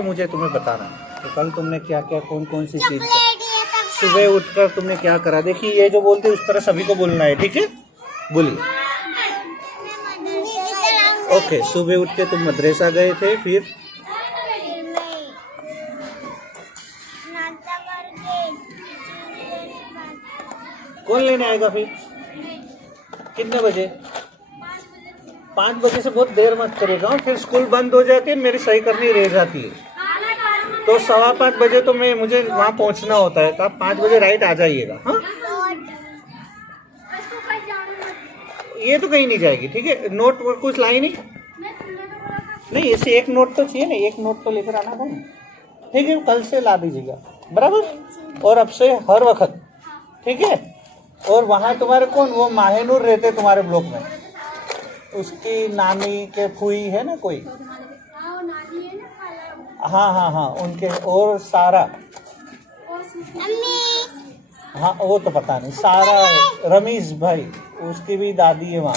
मुझे तुम्हें बताना है। तो कल तुमने क्या क्या कौन कौन सी चीज सुबह उठकर तुमने क्या करा। देखिए ये जो बोलते उस तरह सभी को बोलना है, ठीक है? बोलिए। ओके, सुबह उठ के तुम मदरसा गए थे, फिर कौन लेने आएगा फिर? कितने बजे? 5 बजे से बहुत देर मत करेगा, फिर स्कूल बंद हो जाती है, मेरी सही करनी रह जाती है। तो 5:15 बजे तो मुझे वहाँ पहुँचना होता है, तो आप 5 बजे राइट आ जाइएगा। हाँ, ये तो कहीं नहीं जाएगी, ठीक है? नोट कुछ लाई नहीं, ऐसे एक नोट तो चाहिए ना, एक नोट तो लेकर आना था, ठीक है? कल से ला दीजिएगा, बराबर? और अब से हर वक्त, ठीक है? और वहाँ तुम्हारे कौन, वो माहेनूर रहते तुम्हारे ब्लॉक में, उसकी नानी के फूई है ना कोई? हाँ, उनके, और सारा, हाँ वो तो पता नहीं, सारा, रमीज भाई उसकी भी दादी है वहाँ,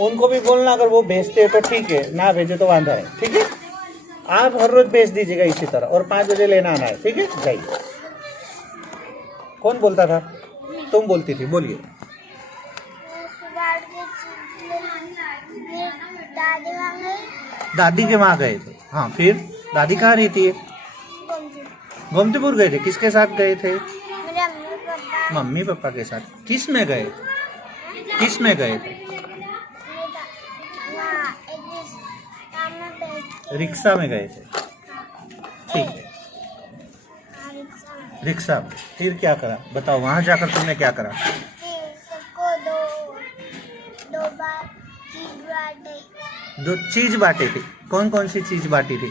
उनको भी बोलना अगर वो भेजते हैं तो ठीक है, ना भेजे तो वांधा है, ठीक है? आप हर रोज भेज दीजिएगा इसी तरह, और 5 बजे लेना आना है, ठीक है? जाइए। कौन बोलता था? तुम बोलती थी, बोलिए। दादी के वहाँ गए थे, हाँ, फिर दादी कहाँ रहती है? गोमतीपुर गए थे। किसके साथ गए थे? मम्मी पापा के साथ। किस में गए थे? रिक्शा में गए थे, ठीक है? रिक्शा में फिर क्या करा, बताओ? वहां जाकर तुमने क्या करा? सबको दो चीज बांटे थे। कौन कौन सी चीज बांटी थी?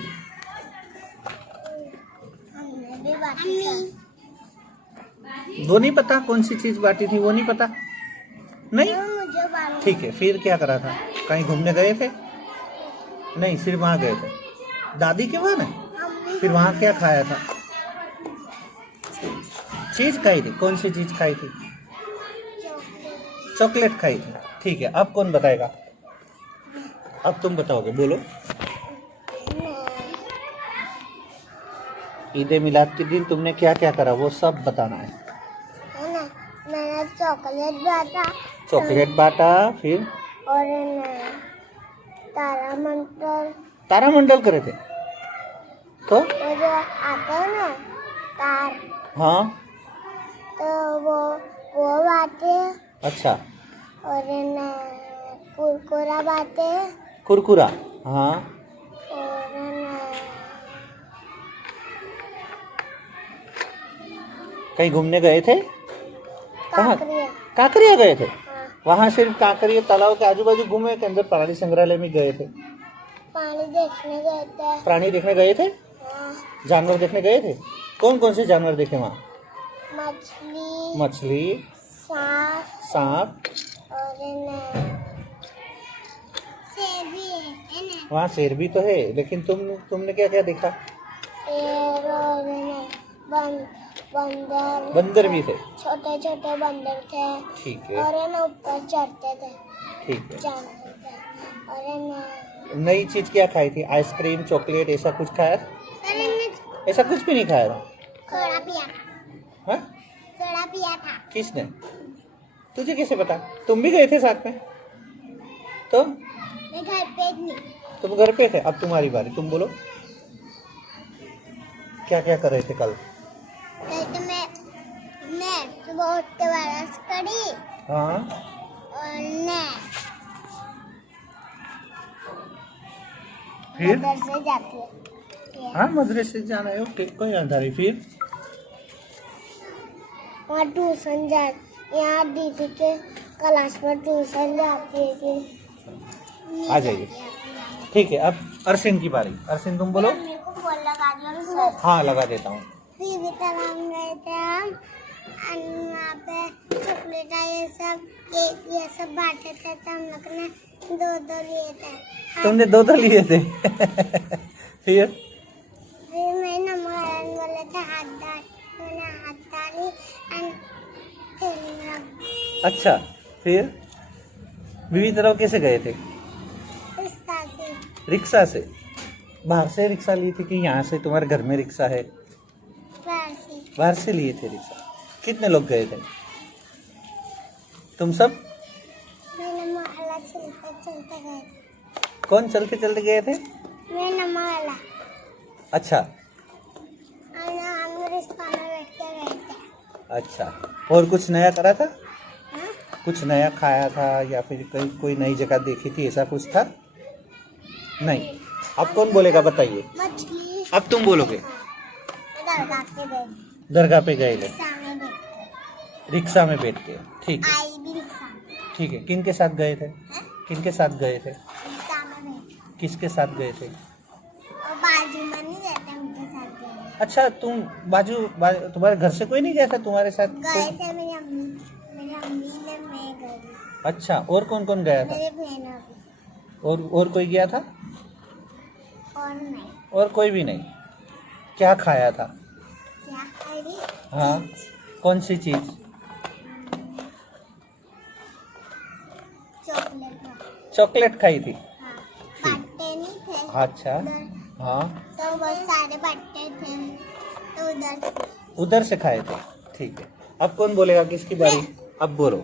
वो नहीं पता? कौन सी चीज बांटी थी वो नहीं पता? नहीं, ठीक है। फिर क्या करा था? कहीं घूमने गए थे? नहीं, सिर्फ वहां गए थे दादी के वहां ना। फिर वहां क्या खाया था? चीज खाई थी। कौन सी चीज खाई थी? चॉकलेट खाई थी, ठीक है। अब कौन बताएगा? अब तुम बताओगे, बोलो। ईद ए मिलाद के दिन तुमने क्या क्या करा वो सब बताना है। मैंने चॉकलेट बांटा, फिर और तारामंडल करे थे। तो वो जो आता है ना तार, हाँ, तो वो बातें। अच्छा। और कुरकुरा बातें। कुरकुरा, हाँ। और कहीं घूमने गए थे? कहाँ? काकरिया। काकरिया गए थे। हाँ। वहाँ सिर्फ काकरिया तालाब के आजू बाजू घूमे के अंदर प्राणी संग्रहालय में गए थे? पानी देखने गए थे। प्राणी देखने गए थे? हाँ। जानवर देखने गए थे? कौन कौन से जानवर देखे वहाँ? मछली, सांप, और शेर भी है ना। वहाँ शेर भी तो है, लेकिन तुमने क्या क्या देखा? शेर और बंदर। बंदर भी थे? छोटे छोटे बंदर थे, ठीक है। और ऊपर चढ़ते थे, ठीक है। जानते थे। और नई चीज क्या खाई थी? आइसक्रीम, चॉकलेट, ऐसा कुछ खाया था? ऐसा कुछ भी नहीं खाया था? सोडा पिया। हाँ? सोडा पिया था। किसने? तुझे कैसे पता? तुम भी गए थे साथ में? तो मैं घर पे नहीं। तुम घर पे थे। अब तुम्हारी बारी, तुम बोलो क्या क्या कर रहे थे कल? तो मैं सुबह उठ के ब्रश करी, हाँ, और फिर मदरसे जाती है। हाँ, मदरसे जाना है, ओके, कोई आधारी। फिर वहाँ ट्यूशन जा, यहाँ दीदी के क्लास में ट्यूशन जाती है। फिर आ जाइए, ठीक है। अब अरसिन की बारी। अरसिन तुम बोलो। मेरे को फोन लगा दिया। हाँ, लगा देता हूँ। फिर भी तालाब गए थे हम, और वहाँ पे चॉकलेट ये सब बांटे थे, तो हम लोग ने 2-2 लिए थे। तुमने 2 लिए थे? फिर मैं नमोहरन बोले थे, मैंने हाथ डाली और थैली में रख दी। अच्छा, फिर बीवी तरफ कैसे गए थे? इस तरह से। रिक्शा से? बाहर से रिक्शा ली थी कि यहाँ से तुम्हारे घर में रिक्शा है? वैसे बाहर से लिए थे रिक्शा। कितने लोग गए थे तुम सब? मेरा मोहल्ला चलते चलते गए थे। कौन चलते चलते गए थे? मेरा मोहल्ला अच्छा और हम रिश्ता में बैठ के गए थे। अच्छा। और कुछ नया करा था? हाँ? कुछ नया खाया था या फिर कोई नई जगह देखी थी, ऐसा कुछ था? नहीं। अब कौन बोलेगा बताइए? मछली अब तुम बोलोगे। दरगाह पे गए, दरगाह पे गए थे रिक्शा में बैठ के। रिक्शा में बैठ के। ठीक है आई भी रिक्शा में। ठीक है। किन के साथ गए थे? हाँ? किन के साथ गए थे? रिक्शा में बैठ के। किसके साथ गए थे? और बाजू में नहीं रहते उनके साथ गए। अच्छा तुम तुम्हारे घर से कोई नहीं गया था तुम्हारे साथ? गए थे मेरी अम्मी ने, मैं गई। अच्छा। और कौन कौन गया था? मेरे बहनों भी। और कोई गया था? और नहीं। और कोई भी नहीं। क्या खाया था? क्या करी? हाँ। कौन सी चीज? चॉकलेट। चॉकलेट खाई थी। हाँ, बांटते नहीं थे। अच्छा। उधर हाँ सब बहुत सारे बांटते थे तो उधर से। उधर से खाए थे। ठीक है। अब कौन बोलेगा? किसकी बारी? अब बोलो।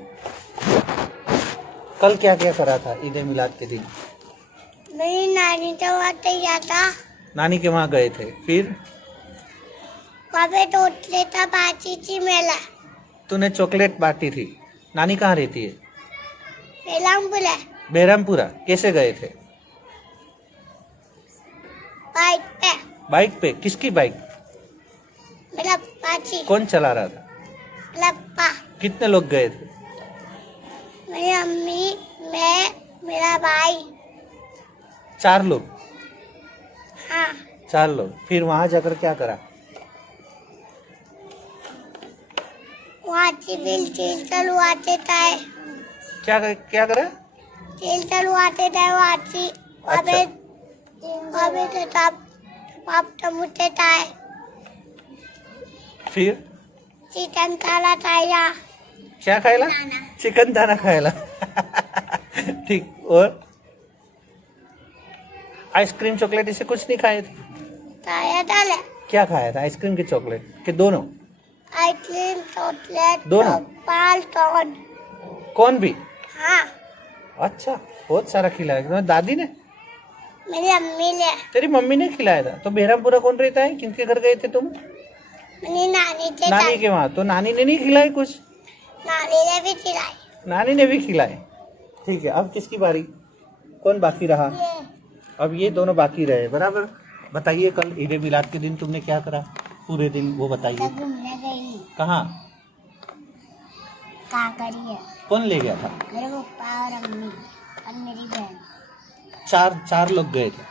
कल क्या क्या करा था ईद ए मिलाद के दिन? मेरी नानी तो आते गया था, नानी के वहाँ गए थे। फिर वहाँ पे टोटले था बाची थी मेला। तूने चॉकलेट बांटी थी। नानी कहाँ रहती है? मेला हम बोला बेरमपुरा। कैसे गए थे? बाइक पे। बाइक पे। किसकी बाइक? मेरा बाची, कौन चला रहा था? लप्पा। कितने लोग गए थे? मेरी अम्मी, मैं, मेरा भाई। 4 लोग। हाँ, 4 लोग। फिर वहां जाकर क्या करा? वहाँ चील चलवाते थे। क्या करा? चील चलवाते थे वहाँ ची। वहाँ पे तो तब टमुटे थे। फिर चिकन खाला था यहाँ। क्या खायला? चिकन दाना खायला। ठीक। और आइसक्रीम चॉकलेट इसे कुछ नहीं खाए थे? खाया डाले क्या खाया था? आइसक्रीम की चॉकलेट के दोनों? आइसक्रीम चॉकलेट दोनों? पाल टॉन। कौन भी? हाँ, अच्छा। बहुत सारा खिलाया तुम्हारी दादी ने? मेरी अम्मी ने। तेरी मम्मी ने खिलाया था। तो बेरमपुरा कौन रहता है? किनके घर गए थे तुम? मेरी नानी के नानी के वहाँ। तो नानी ने नहीं खिलाए कुछ? नानी ने भी खिलाई। नानी ने भी खिलाए। ठीक है। अब किसकी बारी? कौन बाकी रहा? ये अब ये दोनों बाकी रहे। बराबर। बताइए कल ईद ए मिलाद के दिन तुमने क्या करा पूरे दिन, वो बताइए। मैं घूमने गई। कहाँ? क्या करी है? कौन ले गया था? मेरे पापा और अम्मी और मेरी बहन। 4 लोग गए थे।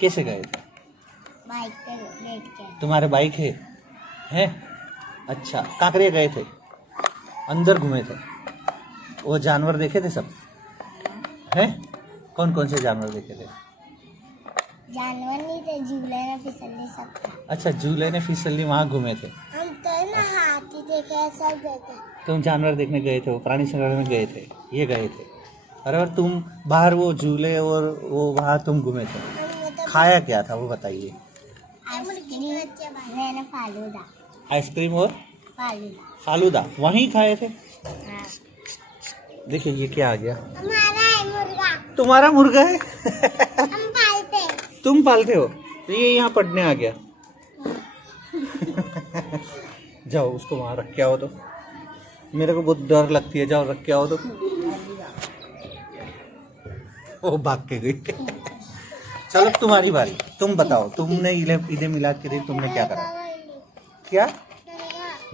कैसे गए थे? बाइक पे बैठ के। तुम्हारे बाइक है? हैं? अच्छा। कांकरे गए थे? अंदर घूमे थे? वो जानवर देखे थे सब? हैं? कौन कौन से जानवर देखे थे? जानवर नहीं थे, झूले में फिसलने सब था। अच्छा। झूले ने फिसलनी वहाँ घूमे थे। हम तो ना हाथी देखे, सब देखे। तुम जानवर देखने गए थे, वो प्राणी संग्रहालय में गए थे, ये गए थे। बराबर। तुम बाहर वो झूले और वो वहाँ तुम घूमे थे। खाया क्या था वो बताइए? आइसक्रीम, मैंने फालूदा। आइसक्रीम और फालूदा। फालूदा वहीं खाए थे। हाँ। देखिए ये क्या आ गया? हमारा है मुर्गा। तुम्हारा मुर्गा है? हम पालते। तुम पालते हो? तो ये यहाँ पढ़ने आ गया। जाओ उसको वहाँ रख के आओ। तो मेरे को बहुत डर लगती है। जाओ रख के आओ। तो वो भाग के गई। चलो तुम्हारी बारी। तुम बताओ तुमने ईद ए मिलाद के दिन तुमने क्या करा? क्या?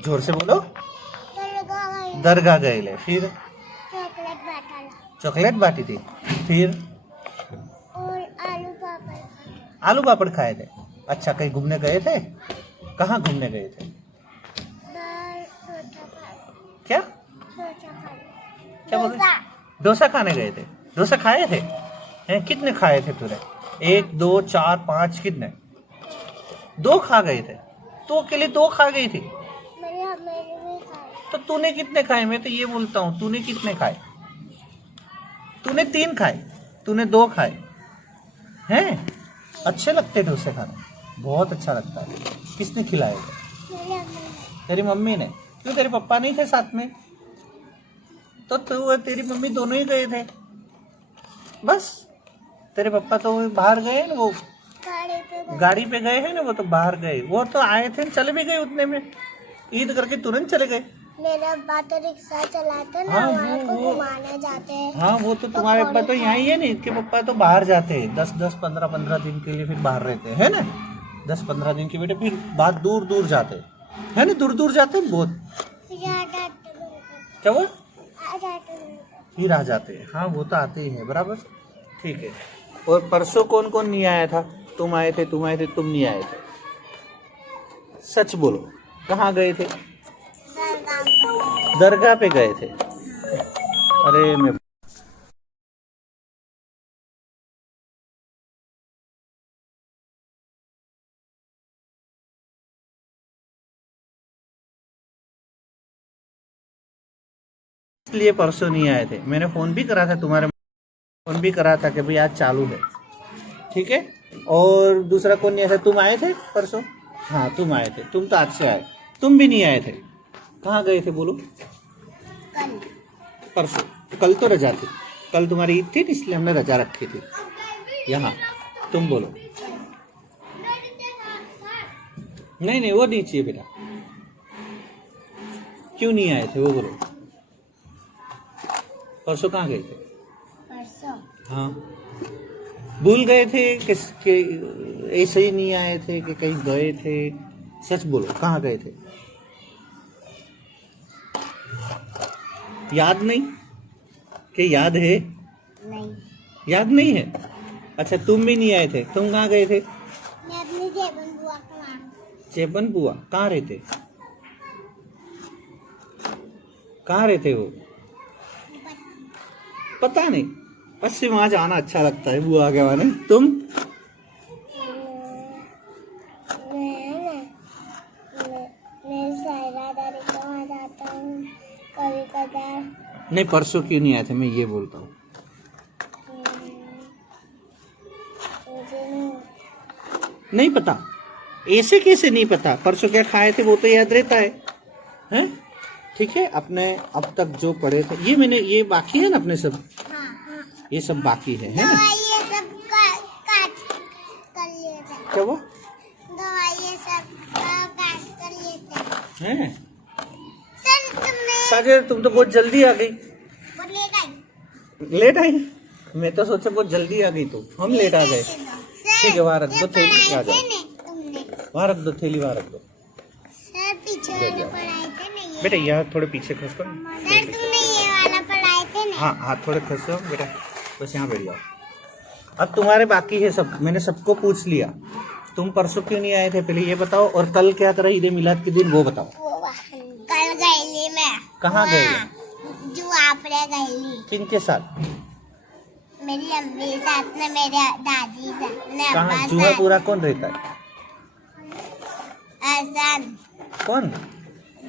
जोर से बोलो। दरगाह गए ले। फिर चॉकलेट बाटा चॉकलेट बांटी थी। फिर और आलू पापड़। आलू पापड़ खाए थे। अच्छा। कहीं घूमने गए थे? कहाँ घूमने गए थे? क्या क्या बोल रहे? डोसा खाने गए थे? डोसा खाए थे? हैं? कितने खाए थे तूने? 1 2 4 5 कितने? 2 खा गए थे। तो अकेले 2 खा गई थी। तो तूने कितने खाए? मैं तो ये बोलता हूँ तूने कितने खाए? तूने 3 खाए। तूने 2 खाए हैं? अच्छे लगते डोसे खाने, बहुत अच्छा लगता है। किसने खिलाए थे? मेरे अम्मी तेरी मम्मी ने। क्यों, तेरे पापा नहीं थे साथ में? तो तू और तेरी मम्मी दोनों ही गए थे बस। तेरे पापा तो बाहर गए ना, वो गाड़ी पे गए हैं ना, वो तो बाहर गए। वो तो आए थे, चले भी गए उतने में, ईद करके तुरंत चले गए। मेरा अब्बा तो रिक्शा चलाते ना, हाँ, वहाँ को वो घुमाने जाते हैं। हाँ, वो तो तुम्हारे पापा तो यहाँ ही है ना, इनके पापा तो बाहर जाते हैं 10-10, 15-15 दिन के लिए, फिर बाहर रहते हैं ना, 10-15 दिन के बेटे, फिर बाहर दूर दूर जाते है ना, दूर दूर जाते हैं बहुत। क्या वो फिर आ जाते हैं? हाँ, वो तो आते ही है, बराबर, ठीक है। और परसों कौन कौन नहीं आया था? तुम आए थे, तुम आए थे, तुम नहीं आए थे, सच बोलो, कहाँ गए थे? दरगाह पे गए थे। अरे मैं इसलिए परसों नहीं आए थे। मैंने फोन भी करा था, तुम्हारे फोन भी करा था कि भाई आज चालू है, ठीक है। और दूसरा कौन नहीं आया था? तुम आए थे परसों? हाँ, तुम आए थे, तुम तो आज से आए। तुम भी नहीं आए थे, कहाँ गए थे बोलो? परसों। कल तो रजा थी, कल तुम्हारी ईद थी, इसलिए हमने रजा रखी थी यहाँ। तुम बोलो। नहीं नहीं, वो नहीं चाहिए बेटा। क्यों नहीं आए थे वो बोलो? परसों कहाँ गए थे? परसों हाँ, भूल गए थे कि ऐसे ही नहीं आए थे कि कहीं गए थे? सच बोलो, कहाँ गए थे? याद नहीं कि याद है? नहीं, याद नहीं है? अच्छा, तुम भी नहीं आए थे, तुम कहाँ गए थे? मैं अपनी जेबन बुआ को वहाँ। चेपन बुआ कहाँ रहते? कहाँ रहते वो? पता नहीं, बस वहां जाना अच्छा लगता है बुआ के वहां। तुम? मैं सायरा दादी के वहाँ जाता हूँ कभी कभार। नहीं, परसों क्यों नहीं आए थे, मैं ये बोलता हूँ। मुझे नहीं पता? ऐसे कैसे नहीं पता? परसों क्या खाए थे वो तो याद रहता है, हैं? ठीक है, अपने अब तक जो पढ़े थे, ये मैंने, ये बाकी है ना अपने सब, हाँ हाँ, ये सब बाकी है ना? ये सब काट कर लिए थे। क्या वो ये सब काट कर लिए थे। हैं? सर तुमने साजिद, तुम तो बहुत जल्दी आ गई। बहुत लेट आई। लेट आई? मैं तो सोचा बहुत जल्दी आ गई, तो हम लेट आ गए। ठीक है, वहाँ रख दो थैली, आ जाओ, वहाँ रख दो थैली, वहाँ रख दो। सर पीछे वाले पढ़ाए थे ना ये। बेटा यहाँ थोड़े पीछे खसको। सर तुमने ये वाला पढ़ाए थे ना। हाँ, हाथ थोड़े खसो बेटा, बस यहाँ बैठ जाओ। अब तुम्हारे बाकी है सब, मैंने सबको पूछ लिया। तुम परसों क्यों नहीं आए थे पहले ये बताओ, और कल क्या करा ईद मिलाद के दिन वो बताओ। कल गईली मैं। कहाँ गए? जो आप गईली। किनके साथ? मेरी अम्मी साथ में, मेरे दादी साथ में, कहाँ? अब्बा जुआ साथ। पूरा कौन रहता है? आसान कौन?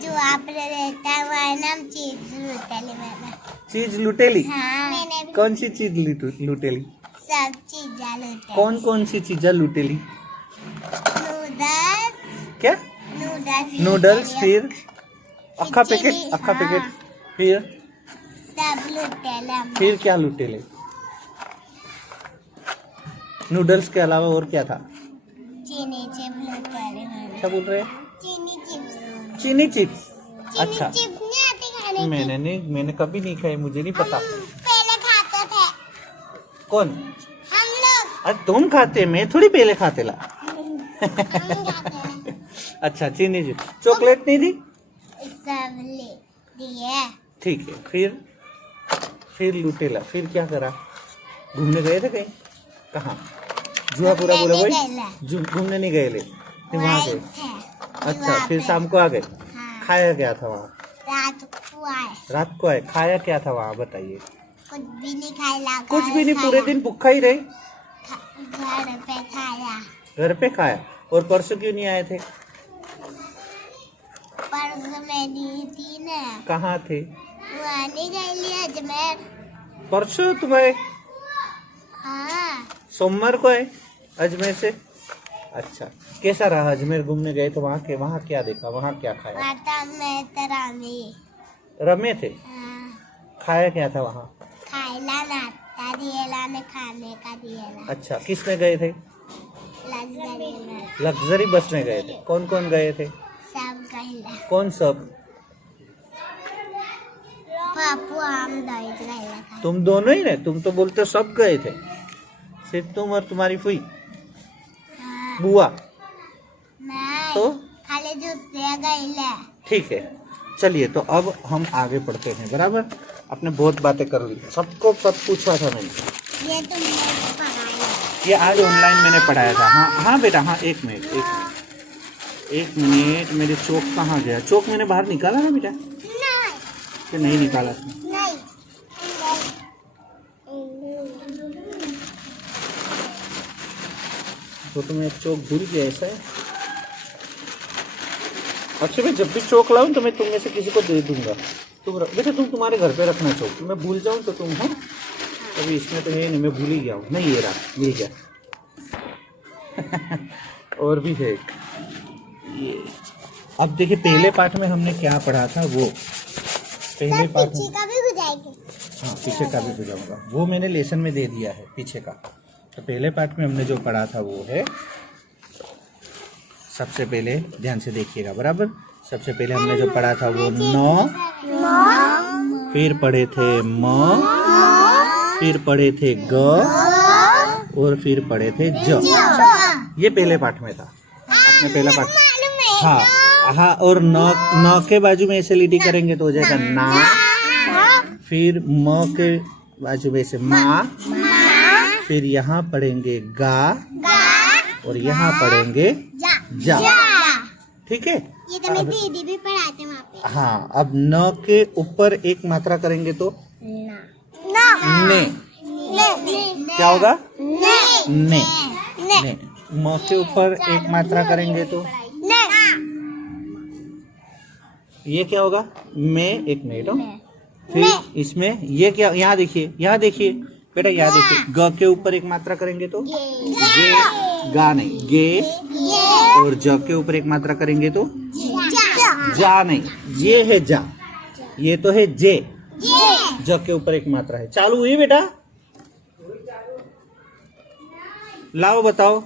जो आप रहता है वह नाम चीज लुटेली मैंने। चीज लुटेली? हाँ, मैंने भी कौन सी चीज लुटेली? सब चीज लुटेली। कौन कौन सी चीजें लुटेली? नूडल्स। क्या? नूडल्स, फिर अक्खा पैकेट, चिली, अक्खा हाँ। पैकेट, फिर सब लुटेला। फिर क्या लुटेले? नूडल्स के अलावा और क्या था? चीनी चिप्स लुटेले मैंने। क्या बोल रहे हैं? चीनी चिप्स। चीनी चिप्स? चीनी अच्छा, चिप्स नहीं आती खाने की। मैंने कभी नहीं खाई, मुझे नहीं पता। हम पहले खाते थे कौन? हम लोग। अरे तुम खाते, मैं थोड़ी पहले खाते ला। हम खाते हैं। अच्छा, चीनी चिप्स। चॉकलेट नहीं दी? सब ले दिए। ठीक है, फिर लुटेला, फिर क्या करा? घूमने गए थे कहीं? कहाँ? जुआ पूरा पूरा घूमने वही? नहीं घूमने नहीं गए ले, फिर वहाँ गए? अच्छा, वहाँ फिर पे। शाम को आ गए? हाँ, खाया क्या था वहाँ? रात को आए। रात को आए, खाया क्या था वहाँ बताइए? कुछ भी नहीं खाया। कुछ भी नहीं, पूरे दिन भूखा ही रहे? घर पे खाया। घर पे खाया। और परसों क्यों नहीं आए थे? परसों मैं नहीं थी ना। कहाँ थे? वहाँ नहीं गई अजमेर। परसों तुम्हारे हाँ, सोमवार को है? अजमेर से। अच्छा, कैसा रहा? अजमेर घूमने गए तो वहाँ क्या देखा, वहाँ क्या खाया? रमे थे, खाया क्या था वहाँ? खायला नाश्ता दिएला ने खाने का दिएला। अच्छा, किस में गए थे? लग्जरी बस में गए थे। कौन कौन गए थे? सब गइला। कौन सब? पापू हम दही गइला। तुम दोनों ही ने? तुम तो बोलते सब गए थे, सिर्फ तुम और तुम्हारी फुई बुआ। नहीं तो खाली जूते गइला। ठीक है, चलिए तो अब हम आगे बढ़ते हैं। बराबर, आपने बहुत बातें कर ली, सबको सब पूछा था मैंने। ये तुमने पढ़ाया? ये आज ऑनलाइन मैंने पढ़ाया था। हाँ हाँ बेटा, हाँ एक मिनट मेरे चौक कहाँ गया? चौक मैंने बाहर निकाला ना बेटा? नहीं कि नहीं निकाला? नहीं। तो तुम्हें चौक भूल गया ऐसा है? अच्छा, मैं जब भी चौक लाऊं तो मैं तुम में से किसी को दे दूंगा। बेटा तुम तुम्हारे घर पे रखना चौक, मैं भूल जाऊं तो तुम। हाँ, अभी इसमें तो है नहीं, मैं भूल ही गया हूँ। नहीं, ये रहा, मिल गया। और भी है ये। अब देखिए, पहले पाठ में हमने क्या पढ़ा था, वो पहले पाठ पीछे का भी बुझाएंगे। हाँ, पीछे का भी बुझाऊंगा, वो मैंने लेसन में दे दिया है पीछे का। तो पहले पाठ में हमने जो पढ़ा था वो है, सबसे पहले ध्यान से देखिएगा। बराबर, सबसे पहले हमने जो पढ़ा था वो न, फिर पढ़े थे म, फिर पढ़े थे ग, और फिर पढ़े थे ज। ये पहले पाठ में था। आपने पहला पाठ, हाँ हाँ, और न के बाजू में ऐसे लिटी करेंगे तो हो जाएगा ना, फिर म के बाजू में ऐसे मा, फिर यहाँ पढ़ेंगे गा, और यहाँ पढ़ेंगे जा। ठीक है, ये तो मेरी दीदी भी पढ़ाते वहाँ पे। हाँ, अब न के ऊपर एक मात्रा करेंगे तो ने। क्या होगा? ने। म के ऊपर एक मात्रा करेंगे तो ये क्या होगा? में। एक मिनट, फिर इसमें ये क्या? यहाँ देखिए बेटा, यहाँ देखिए, ग के ऊपर एक मात्रा करेंगे तो गे, गा नहीं, गे। और ज के ऊपर एक मात्रा करेंगे तो जा नहीं, ये है जा। ये तो है जे। ज के ऊपर एक मात्रा है। चालू हुई बेटा? लाओ बताओ।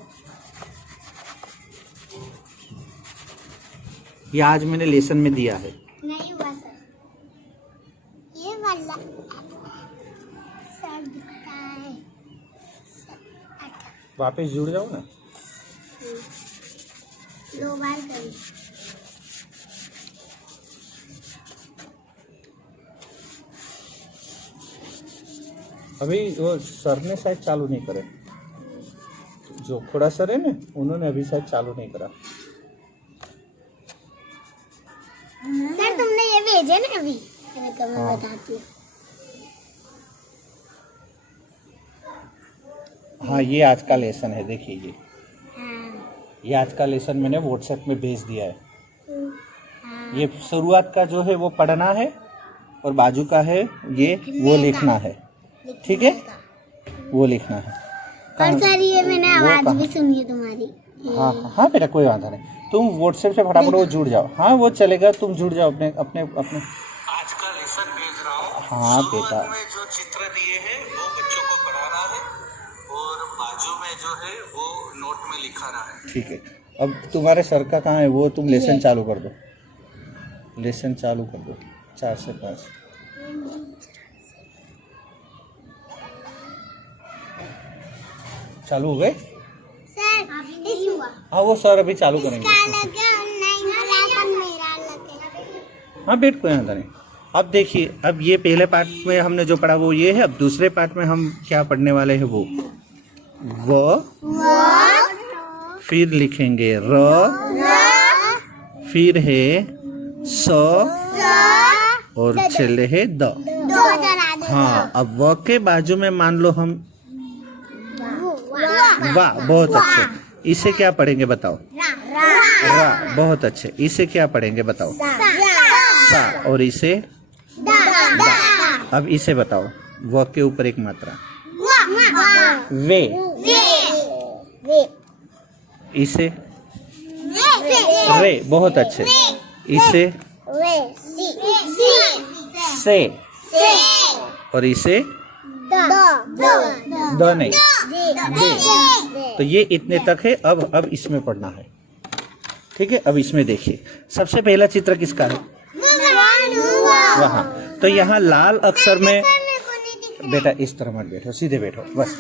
ये आज मैंने लेसन में दिया है। नहीं हुआ सर, ये वाला सर दिखता है। वापस जुड़ जाओ ना। 2 बार करी। अभी वो सर ने शायद चालू नहीं करे, जो खोड़ा सर है ना, उन्होंने अभी शायद चालू नहीं करा। सर तुमने ये भेजे ना अभी? मैं हाँ। बताती हूँ। हाँ, ये आज का लेसन है, देखिए ये। हाँ। ये आज का लेसन मैंने व्हाट्सएप में भेज दिया है। हाँ। ये शुरुआत का जो है वो पढ़ना है, और बाजू का है ये वो लिखना है। ठीक है, वो लिखना है। और सर ये मैंने वो आवाज कहाँ? भी सुनी है तुम्हारी। हाँ हाँ बेटा, कोई बात नहीं, तुम व्हाट्सएप से फटाफट वो जुड़ जाओ। हाँ, वो चलेगा, तुम जुड़ जाओ अपने अपने अपने। आज का लेसन भेज रहा हूँ। हाँ बेटा, में जो चित्र दिए हैं वो बच्चों को पढ़ाना है, और बाजू में जो है वो नोट में लिखाना है। ठीक है, अब तुम्हारे सर का कहाँ है वो? तुम लेसन चालू कर दो, लेसन चालू कर दो। 4 से 5। चालू हो गए? सर हाँ, वो सर अभी चालू करेंगे। अलग है, ऑनलाइन क्लास और मेरा अलग है। हाँ बेट, कोई आता नहीं। अब देखिए, अब ये पहले पार्ट में हमने जो पढ़ा वो ये है। अब दूसरे पार्ट में हम क्या पढ़ने वाले हैं वो फिर लिखेंगे र, फिर है स, और चले है द। हाँ, अब व के बाजू में मान लो हम वाह, बहुत अच्छे। इसे क्या पढ़ेंगे बताओ? रा, बहुत अच्छे। इसे क्या पढ़ेंगे बताओ? सा, और इसे दा। अब इसे बताओ, व के ऊपर एक मात्रा वे, इसे रे, बहुत अच्छे। इसे से, और इसे द नहीं, दे। तो ये इतने तक है। अब इसमें पढ़ना है, ठीक है। अब इसमें देखिए, सबसे पहला चित्र किसका है? वहाँ। तो यहाँ लाल अक्षर में, बेटा इस तरह मत बैठो, सीधे बैठो, बस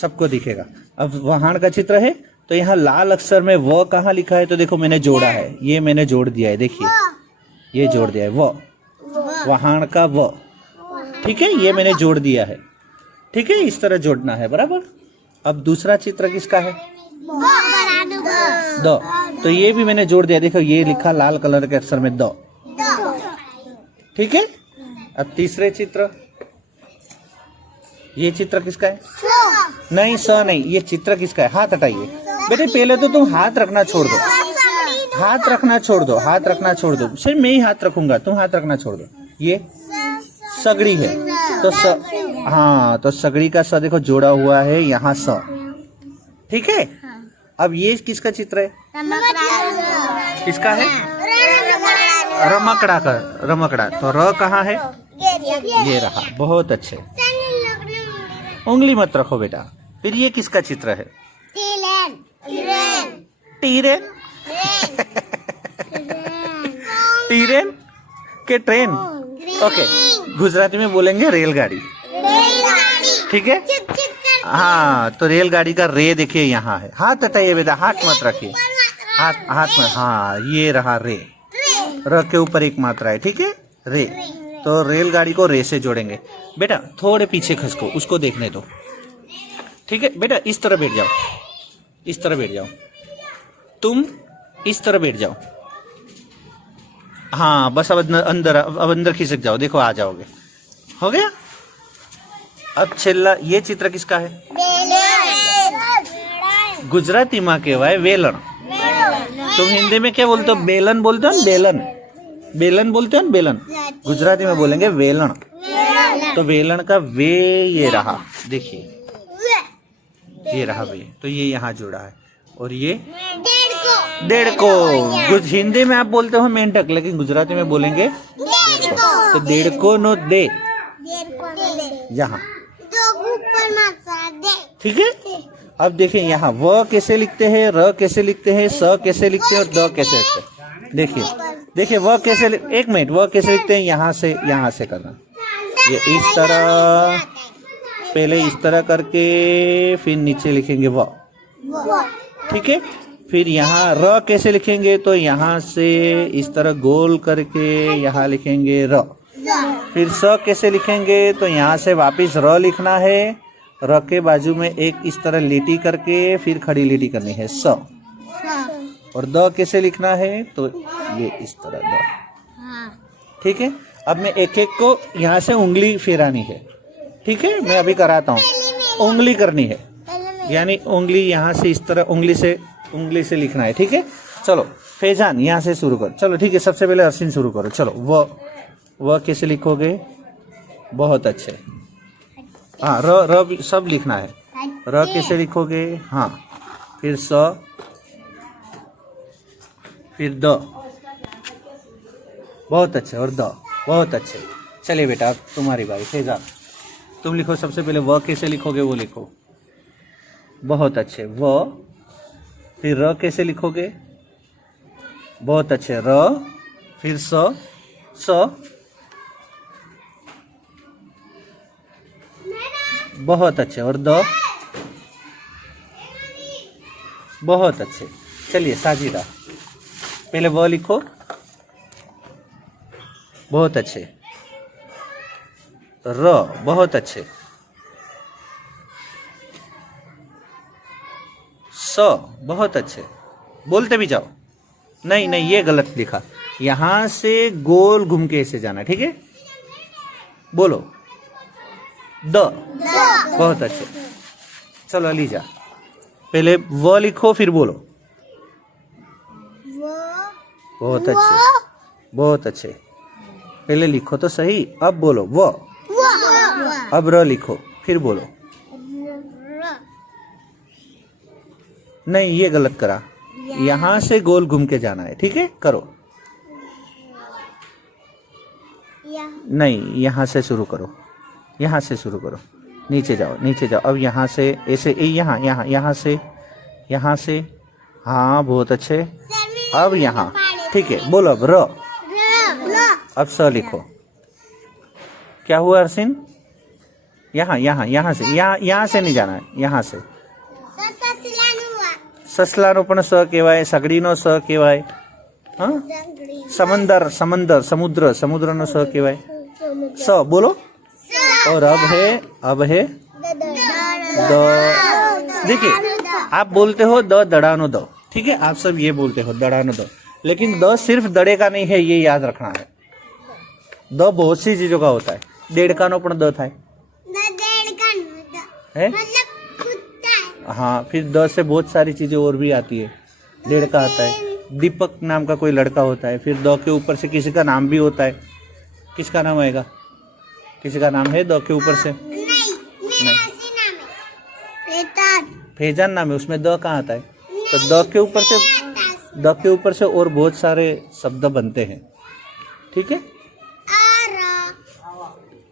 सबको दिखेगा। अब वहां का चित्र है, तो यहाँ लाल अक्षर में वो कहाँ लिखा है? तो देखो मैंने जोड़ा है, ये मैंने जोड़ दिया है, देखिए ये जोड़ दिया है, वो वहां का वो, ठीक है, ये मैंने जोड़ दिया है, ठीक है। इस तरह जोड़ना है, बराबर। अब दूसरा चित्र किसका है? दो। तो ये भी मैंने जोड़ दिया, देखो ये लिखा लाल कलर के अक्षर में दो, ठीक है। अब तीसरे चित्र, ये चित्र किसका है? नहीं, स नहीं, ये चित्र किसका है? हाथ हटाइए बेटे, पहले तो तुम हाथ रखना छोड़ दो, हाथ रखना छोड़ दो, हाथ रखना छोड़ दो। सिर्फ मैं ही हाथ रखूंगा, तुम हाथ रखना छोड़ दो। ये सगड़ी है, तो हाँ, तो सगड़ी का स देखो जोड़ा हुआ है यहाँ स, ठीक है। अब ये किसका चित्र है? किसका है? रमकड़ा का, रमकड़ा। तो र कहाँ है? ये रहा, बहुत अच्छे। उंगली मत रखो बेटा। फिर ये किसका चित्र है? टीरेन। टीरेन के ट्रेन, ओके। गुजराती में बोलेंगे रेलगाड़ी, ठीक है। हाँ, तो रेलगाड़ी का रे देखिए यहाँ है। हाथ हटाइए बेटा, हाथ मत रखिए, हाथ में, हाँ ये रहा रे, र के ऊपर एक मात्रा है, ठीक है, रे। तो रेलगाड़ी को रे से जोड़ेंगे। बेटा थोड़े पीछे खसको, उसको देखने दो, ठीक है। बेटा इस तरह बैठ जाओ, इस तरह बैठ जाओ, तुम इस तरह बैठ जाओ, हाँ बस। अब अंदर खिसक जाओ, देखो आ जाओगे, हो गया। अब छेल्ला, ये चित्र किसका है? गुजराती माँ कहवाय वेलन। तुम हिंदी में क्या बोलते हो? बेलन बोलते हो ना, बेलन, बेलन बोलते हो ना, बेलन। गुजराती में बोलेंगे वेलन। तो वेलन का वे ये रहा, देखिए ये रहा वे, तो ये यहाँ जुड़ा है। और ये डेढ़ को, हिंदी में आप बोलते हो मेंढक, लेकिन गुजराती में बोलेंगे डेढ़ को। तो डेढ़ को नो दे यहाँ, ठीक है। अब देखें यहाँ व कैसे लिखते हैं, र कैसे लिखते हैं, स कैसे लिखते हैं और द कैसे लिखते हैं। देखिए देखिए व कैसे, एक मिनट, व कैसे लिखते हैं? यहाँ से करना, ये इस तरह, पहले इस तरह करके फिर नीचे लिखेंगे व, ठीक है। फिर यहाँ र कैसे लिखेंगे? तो यहाँ से इस तरह गोल करके यहाँ लिखेंगे र। फिर स कैसे लिखेंगे? तो यहाँ से वापस र लिखना है, र के बाजू में एक इस तरह लीटी करके फिर खड़ी लीटी करनी है, स। और द कैसे लिखना है? तो ये इस तरह द, ठीक है। अब मैं एक एक को यहाँ से उंगली फेरानी है, ठीक है। मैं अभी कराता हूँ, उंगली करनी है, यानी उंगली यहाँ से इस तरह उंगली से लिखना है, ठीक है। चलो फैजान यहाँ से शुरू करो, चलो ठीक है। सबसे पहले अर्शिन शुरू करो, चलो। वो कैसे लिखोगे? बहुत अच्छे, हाँ। र सब लिखना है। र कैसे लिखोगे? हाँ, फिर स, फिर द, बहुत अच्छे, और द, बहुत अच्छे। चलिए बेटा अब तुम्हारी बारी, फैजान तुम लिखो। सबसे पहले व कैसे लिखोगे वो लिखो, बहुत अच्छे। व, फिर र कैसे लिखोगे? बहुत अच्छे, र, फिर स, बहुत अच्छे, और द, बहुत अच्छे। चलिए साजिदा, पहले व लिखो, बहुत अच्छे। र, बहुत अच्छे। स, बहुत अच्छे। बोलते भी जाओ। नहीं नहीं, ये गलत लिखा, यहां से गोल घूम के ऐसे जाना, ठीक है। बोलो द, बहुत अच्छे। चलो अलीजा, पहले व लिखो फिर बोलो, बहुत अच्छे, बहुत अच्छे। पहले लिखो तो सही, अब बोलो व। अब र लिखो फिर बोलो, नहीं ये गलत करा, यहाँ से गोल घूम के जाना है, ठीक है करो। नहीं यहाँ से शुरू करो, यहाँ से शुरू करो, नीचे जाओ नीचे जाओ। अब यहाँ से ऐसे यहाँ यहाँ यहाँ से हाँ बहुत अच्छे। अब यहाँ ठीक है, बोलो अब र। अब स लिखो। क्या हुआ हरसिन? यहाँ से नहीं जाना है, यहाँ से। ससलानो पण स कहेवाय, सगड़ीनो स कहेवाय। हाँ समंदर समुद्र समुद्रनो स कहेवाय। स बोलो। और अब है द। देखिए आप बोलते हो द दड़ानो द, ठीक है आप सब ये बोलते हो दड़ानो द, लेकिन द सिर्फ दड़े का नहीं है, ये याद रखना है। द बहुत सी चीजों का होता है। डेढ़कानो पण द था है? हाँ फिर द से बहुत सारी चीजें और भी आती है। डेढ़ का आता है, दीपक नाम का कोई लड़का होता है, फिर द के ऊपर से किसी का नाम भी होता है। किसका नाम आएगा? किसी का नाम है द के ऊपर से? नहीं फैजान नाम है, उसमें द कहाँ आता है? तो द के ऊपर से और बहुत सारे शब्द बनते हैं, ठीक है।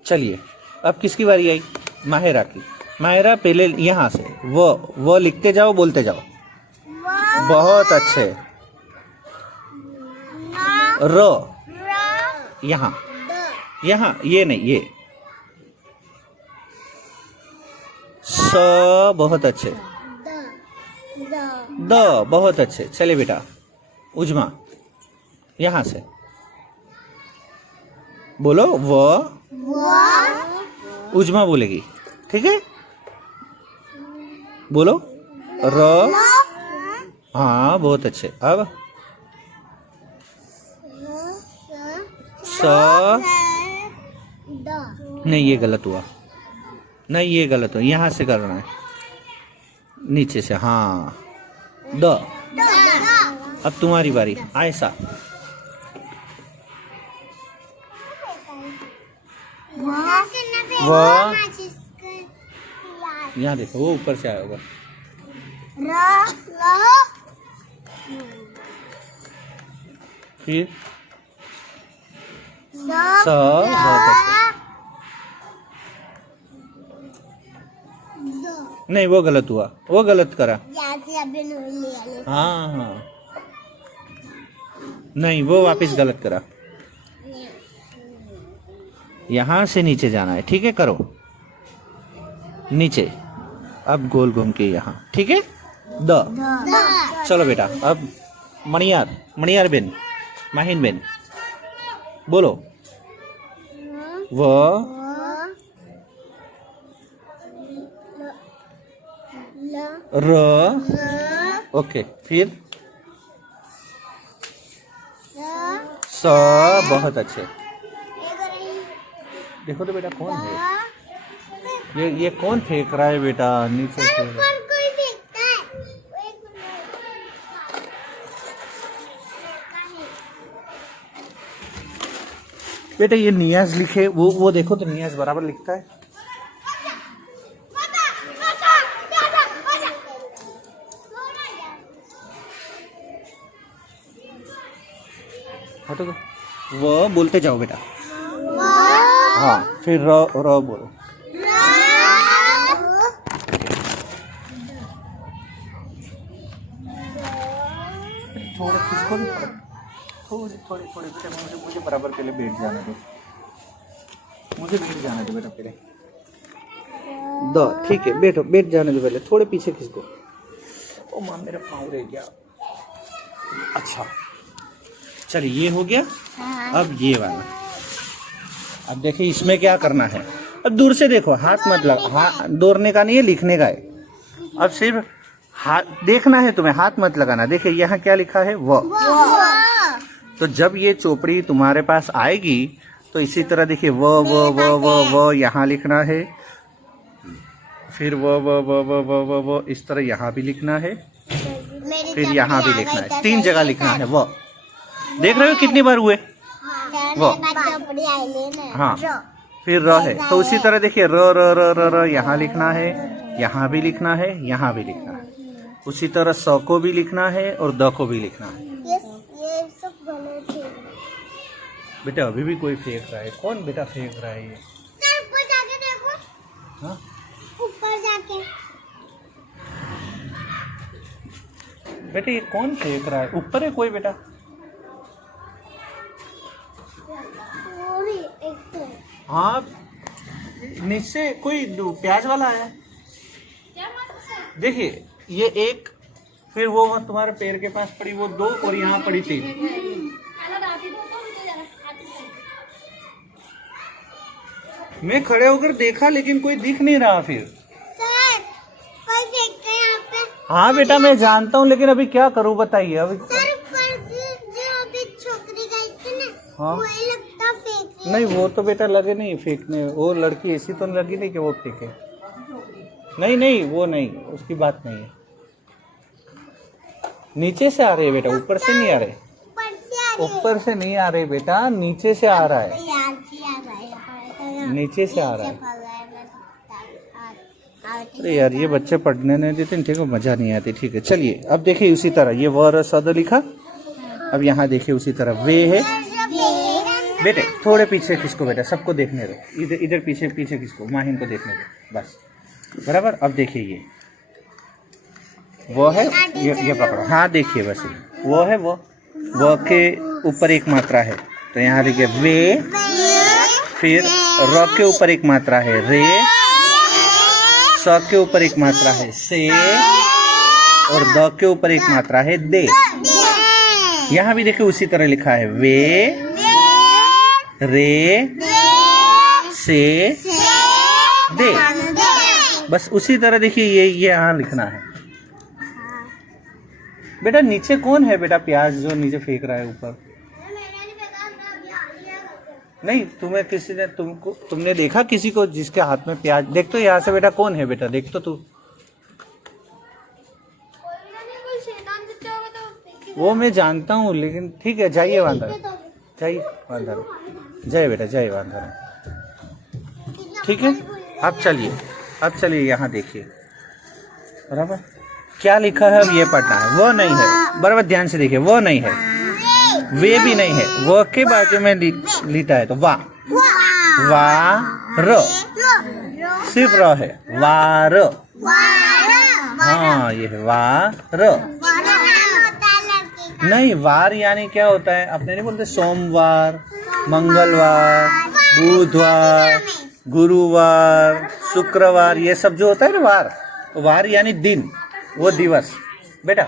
चलिए अब किसकी बारी आई? माहिरा की। माहिरा पहले यहाँ से वो लिखते जाओ, बोलते जाओ। बहुत अच्छे। र यहाँ ये नहीं ये। स बहुत अच्छे। द बहुत अच्छे। चलिए बेटा उजमा यहाँ से बोलो। उजमा बोलेगी, ठीक है बोलो। र हाँ बहुत अच्छे। अब स नहीं ये गलत हुआ, नहीं ये गलत हुआ, यहाँ से करना है नीचे से। हाँ द। अब तुम्हारी बारी आयशा। यहाँ देखो वो ऊपर से आया होगा। फिर स नहीं वो गलत हुआ, वो गलत करा। हाँ नहीं वो वापस गलत करा। यहाँ से नीचे जाना है, ठीक है करो नीचे। अब गोल घूम के यहाँ, ठीक है द। चलो बेटा अब मणियार बेन, माहिन बेन बोलो। र ओके। फिर स बहुत अच्छे। देखो तो बेटा कौन है ये कौन फेंक रहा है बेटा नीचे से? बेटा ये नियाज लिखे, वो देखो तो नियाज बराबर लिखता है। हटो तो वो बोलते जाओ बेटा। हाँ फिर र बोलो। थोड़े बेटा मुझे बराबर पहले बैठ जाने दो, मुझे बैठ जाने दो बेटा पहले। द ठीक है बैठ जाने दो पहले, थोड़े पीछे खिसको। ओ माँ मेरा पाँव रह गया। अच्छा चलिए ये हो गया। अब ये वाला, अब देखिए इसमें क्या करना है। अब दूर से देखो, हाथ मत लगा, हाथ दौड़ने का नहीं है, लिखने का है। अब सिर्फ हाथ देखना है तुम्हें, हाथ मत लगाना। देखिए यहाँ क्या लिखा है वो। तो जब ये चोपड़ी तुम्हारे पास आएगी तो इसी तरह देखिए वो यहाँ लिखना है। फिर वो इस तरह यहाँ भी लिखना है, फिर यहाँ भी लिखना है, 3 जगह लिखना है वो। देख रहे हो कितनी बार हुए वो। हाँ फिर र है तो उसी तरह देखिए र यहाँ लिखना है, यहाँ भी लिखना है, यहाँ भी लिखना है। उसी तरह स को भी लिखना है और द को भी लिखना है। ये सब भले थे। बेटा अभी भी कोई फेंक रहा है। कौन बेटा फेंक रहा है ये? सर ऊपर जाके देखो। हाँ ऊपर जाके। बेटा ये कौन फेंक रहा है? ऊपर है कोई बेटा? वो भी एक तो। हाँ नीचे कोई प्याज वाला आया है। देखिए ये एक, फिर वो तुम्हारे पैर के पास पड़ी वो 2 और यहाँ पड़ी 3। मैं खड़े होकर देखा लेकिन कोई दिख नहीं रहा फिर। सर कोई फेंकते हैं यहाँ पे। हाँ बेटा मैं जानता हूँ लेकिन अभी क्या करूँ बताइए अभी। सर ऊपर से जो अभी छोकरी गई थी ना, हाँ वही लगता फेंक रही है। नहीं वो तो बेटा लगे नहीं फेंकने। वो लड़की ऐसी तो लगी नहीं कि वो फेंके। नहीं नहीं वो नहीं, उसकी बात नहीं है। नीचे से आ रही है बेटा, ऊपर से नहीं आ रहे। ऊपर से आ रही है। ऊपर से नहीं आ रही बेटा, नीचे से आ रहा है। यार जी आ रहा है। नीचे से आ रहा है। है। अरे यार ये बच्चे पढ़ने नहीं देते, ठीक है, मजा नहीं आती। ठीक है चलिए अब देखिए उसी तरह ये वर सद लिखा। अब यहाँ देखिए उसी तरह वे है। बेटे थोड़े पीछे खिसको बेटा, सबको देखने दो। इधर इधर पीछे पीछे खिसको, माहिन को देखने दो बस। बराबर। अब देखिए ये वो है, ये पकड़ो। हाँ देखिए बस वो है वो के ऊपर एक मात्रा है तो यहाँ देखिए वे, फिर र के ऊपर एक मात्रा है रे, स के ऊपर एक मात्रा है से, और द के ऊपर एक मात्रा है दे। यहाँ भी देखिए उसी तरह लिखा है वे, रे, से, दे। बस उसी तरह देखिए ये यहाँ लिखना है। बेटा नीचे कौन है बेटा? प्याज जो नीचे फेंक रहा है ऊपर। नहीं तुम्हें किसी ने तुमने देखा किसी को जिसके हाथ में प्याज? देख तो यहाँ से बेटा कौन है बेटा, देख तो तू। वो मैं जानता हूँ लेकिन ठीक है जाइए वांदा, जाइए वांदा, जय बेटा जय वांदा। ठीक है अब चलिए यहाँ देखिए बराबर क्या लिखा है। अब ये पढ़ना है। वो नहीं है, बराबर ध्यान से देखिए। वो नहीं है, वे भी नहीं है। वो के बाजू में लिखा है तो वा, वा र, सिर्फ र है, वार। हाँ ये है वार। नहीं वार यानी क्या होता है? अपने नहीं बोलते सोमवार, मंगलवार, बुधवार, गुरुवार, शुक्रवार, ये सब जो होता है ना वार, वार यानी दिन, वो दिवस। बेटा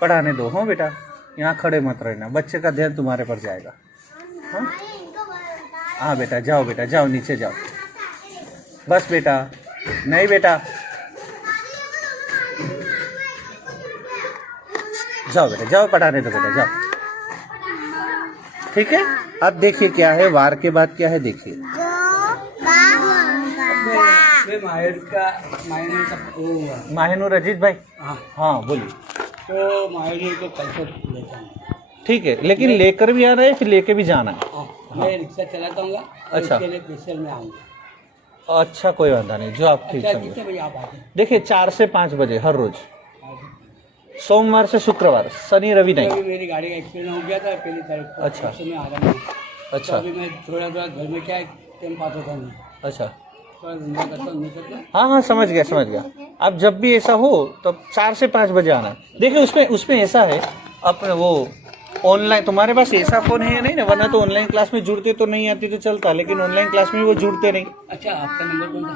पढ़ाने दो। हाँ बेटा यहाँ खड़े मत रहना, बच्चे का ध्यान तुम्हारे पर जाएगा। हाँ बेटा जाओ, बेटा जाओ नीचे जाओ बस। बेटा नहीं बेटा जाओ, बेटा जाओ पढ़ाने दो बेटा जाओ। ठीक है अब देखिए क्या है वार के बाद क्या है देखिए। माहिनूर अजीत भाई। हाँ बोलिए। तो माहिनूर को कल से लेता हूँ। ठीक है लेकिन लेकर भी आना है फिर लेके भी जाना है। मैं रिक्शा चलाता हूँ। अच्छा इसके लिए स्पेशल में आऊँगा। अच्छा कोई वादा नहीं, जो आप ठीक अच्छा समझे। कितने बजे आप आते हैं? देखिए 4 से 5 बजे हर रोज, सोमवार से शुक्रवार, शनि रवि नहीं। अभी मेरी गाड़ी का एक्सीडेंट हो गया था पहली तारीख को। अच्छा। उससे मैं आ रहा हूँ। अच्छा तो अभी मैं थोड़ा घर में क्या टाइम पास होता नहीं, अच्छा थोड़ा धंधा करता हूँ, नहीं करता। हाँ हाँ समझ गया। अब जब भी ऐसा हो तब 4 से 5 बजे आना। देखिए उसमें ऐसा है अपने वो ऑनलाइन, तुम्हारे पास ऐसा फोन है या नहीं ना, वरना तो ऑनलाइन क्लास में जुड़ते तो नहीं आती तो चलता, लेकिन ऑनलाइन क्लास में वो जुड़ते नहीं। अच्छा आपका नंबर कौन था?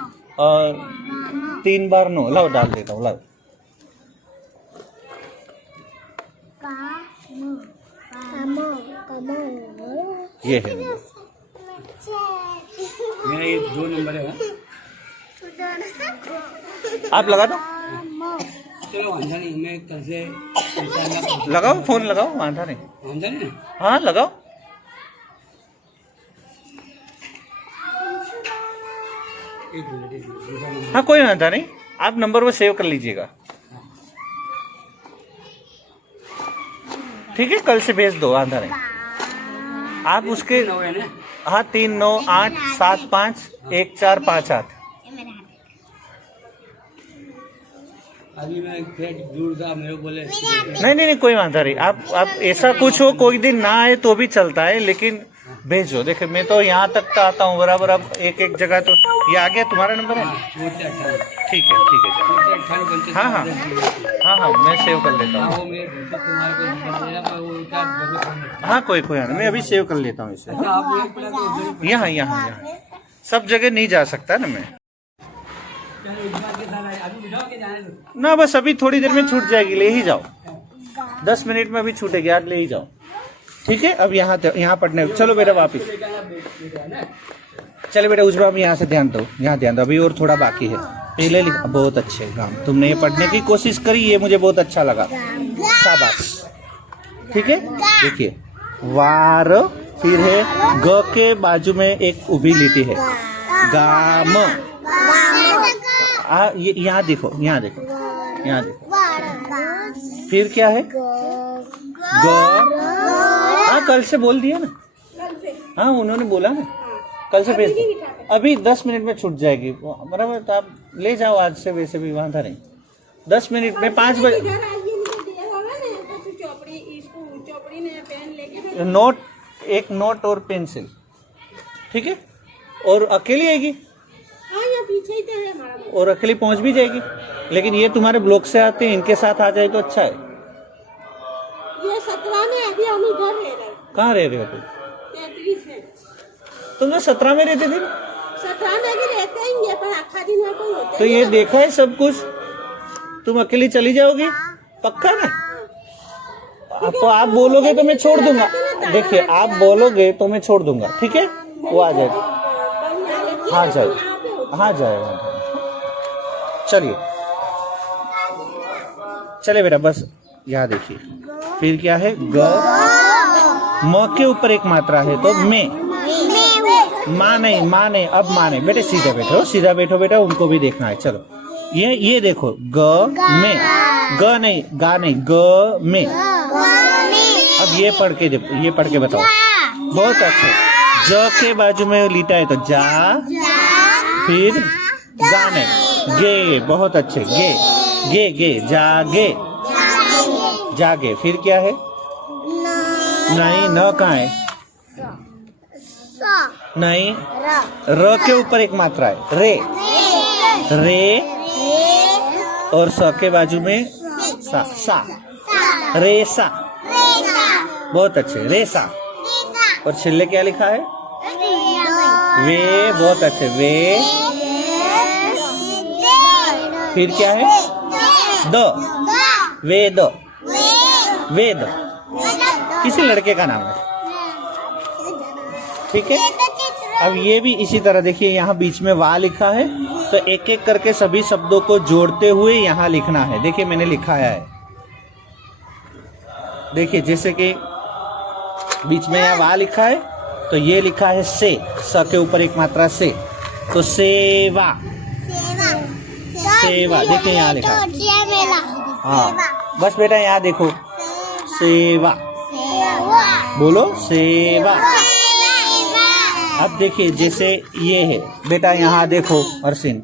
3 बार 9 लाओ डाल देता हूँ लाओ। ये है मेरा ये 2 नंबर है। आप लगा दो, चलो वांधा नहीं, मैं कल से इंशाल्लाह लगाओ फोन लगाओ, वांधा नहीं। वांधा नहीं। हाँ लगाओ। एक मिनट दूसरा नंबर। हाँ कोई वांधा नहीं, आप नंबर वो सेव कर लीजिएगा। ठीक है कल से भेज दो, वांधा नहीं। आप उसके 9 है ना? हाँ 3 9 8 7 5 1 4 5 8। अभी मैं फिर दूर था, मेरे को बोले नहीं नहीं नहीं, कोई वांधा नहीं। आप ऐसा कुछ हो, कोई दिन ना आए तो भी चलता है, लेकिन भेजो। देखिए मैं तो यहाँ तक का आता हूँ बराबर। अब एक एक जगह तो ये आ गया। तुम्हारा नंबर है? ठीक है ठीक है। हाँ हाँ हाँ हाँ, मैं सेव कर लेता हूँ। हाँ कोई नहीं, मैं अभी सेव कर लेता हूँ इसे। यहाँ यहाँ यहाँ सब जगह नहीं जा सकता ना मैं। ना बस अभी थोड़ी देर में छूट जाएगी, ले ही जाओ। 10 मिनट में अभी छूटेगी, आज ले ही जाओ। ठीक है, अब यहाँ पढ़ने चलो बेटा वापिस। चलो बेटा उजवा, अब यहाँ से ध्यान दो, यहाँ ध्यान दो। अभी और थोड़ा बाकी है। पहले लिखा, बहुत अच्छे काम, तुमने ये पढ़ने की कोशिश करी, ये मुझे बहुत अच्छा लगा, शाबाश। ठीक है, देखिए वार, फिर है ग के बाजू में एक उभी लिटी है, गाम। ये यहाँ देखो, यहाँ देखो, यहाँ देखो। फिर क्या है? ग। हाँ कल से बोल दिया ना। हाँ उन्होंने बोला ना, कल से भेज दो। अभी 10 मिनट में छूट जाएगी बराबर। तो आप ले जाओ आज से, वैसे भी वांधा नहीं। 10 मिनट में 5 बजे नोट, एक नोट और पेंसिल। ठीक है, और अकेली आएगी और अकेली पहुंच भी जाएगी। लेकिन ये तुम्हारे ब्लॉक से आते हैं, इनके साथ आ जाए तो अच्छा है। ये 17 में, अभी हम इधर रह रहे हैं। कहाँ रह रहे हो तुम? 33 में। तुम 17 में रहते थे? 17 में भी रहते हैं ये, पर आखा दिन में कोई होता तो ये देखा है सब कुछ। तुम अकेली चली जाओगी पक्का ना? तो आप बोलोगे तो मैं छोड़ दूंगा। देखिए आप बोलोगे तो मैं छोड़ दूंगा। ठीक है, वो आ जाएगा। हाँ जाए, हाँ जाएगा। चलिए चले बेटा, बस यहाँ देखिए। फिर क्या है? ग। म के ऊपर एक मात्रा है तो मैं। माँ नहीं, माँ नहीं, अब माँ नहीं। बेटे सीधे बैठो, सीधा बैठो बेटा, उनको भी देखना है। चलो ये देखो, ग में, ग नहीं, गा नहीं, ग में। अब ये पढ़ के बताओ। बहुत अच्छे। ज के बाजू में लीटा है तो जा, फिर गा नहीं, गे। बहुत अच्छे, गे गे गे, जागे जागे। फिर क्या है? नहीं, न कहाँ है? नहीं, र के ऊपर एक मात्रा है, रे। रे और स के बाजू में सा, सा, रेसा। बहुत अच्छे, रेसा। और छिल्ले क्या लिखा है? वे। बहुत अच्छे, वे। फिर क्या है? द, वेद। वेद किसी लड़के का नाम है। ठीक है, अब ये भी इसी तरह देखिए, यहाँ बीच में वा लिखा है तो एक एक करके सभी शब्दों को जोड़ते हुए यहाँ लिखना है। देखिए मैंने लिखा है, देखिए जैसे कि बीच में यहाँ वा लिखा है तो ये लिखा है से, स के ऊपर एक मात्रा से, तो सेवा। सेवा देखिए यहाँ लिखा है। हाँ बस बेटा यहाँ देखो, सेवा। बोलो सेवा। अब देखिए जैसे ये है बेटा, यहाँ देखो अर्शिन,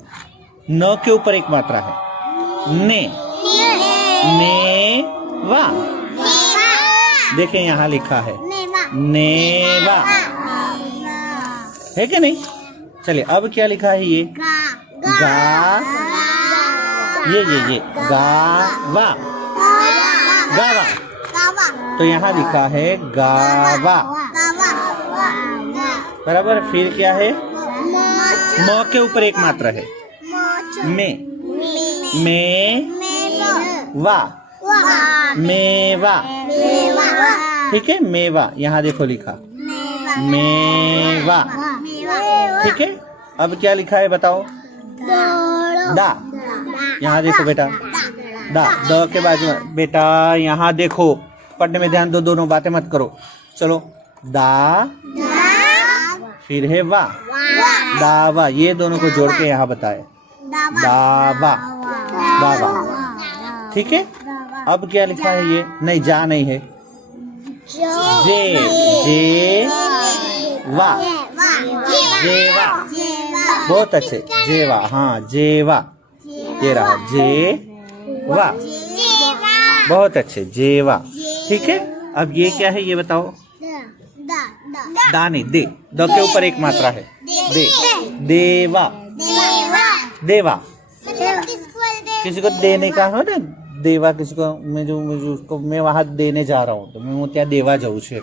न के ऊपर एक मात्रा है, ने। ने वा। देखिए यहाँ लिखा है नेवा, है कि नहीं? चलिए अब क्या लिखा है? ये गा। ये गावा, गावा। तो यहाँ लिखा है गावा, बराबर। फिर क्या है? म के ऊपर एक मात्रा है, में। वा, मेवा। ठीक है, मेवा। यहाँ देखो लिखा मेवा। ठीक है, अब क्या लिखा है बताओ? दा। यहाँ देखो बेटा, दा। द के बाजू में बेटा यहाँ देखो, पढ़ने में ध्यान दो, दोनों बातें मत करो। चलो दा, फिर है वा, दावा। ये दोनों को जोड़ के यहाँ बताए, दावा, दावा। ठीक है, अब क्या लिखा है? ये नहीं, जा नहीं है, जे। जे वा, जेवा। बहुत अच्छे, जेवा। हाँ जेवा, ये रहा जे वा, जेवा, बहुत अच्छे, जेवा। ठीक है, अब ये क्या है ये बताओ। दा नहीं, दे, द के ऊपर एक मात्रा है, दे, देवा, देवा, देवा। मतलब किसको बोलते हैं? किसी को देने का हो ना, देवा किसी को, मैं उसको मैं वहां देने जा रहा हूँ तो मैं वो क्या देवा जाऊँ छे।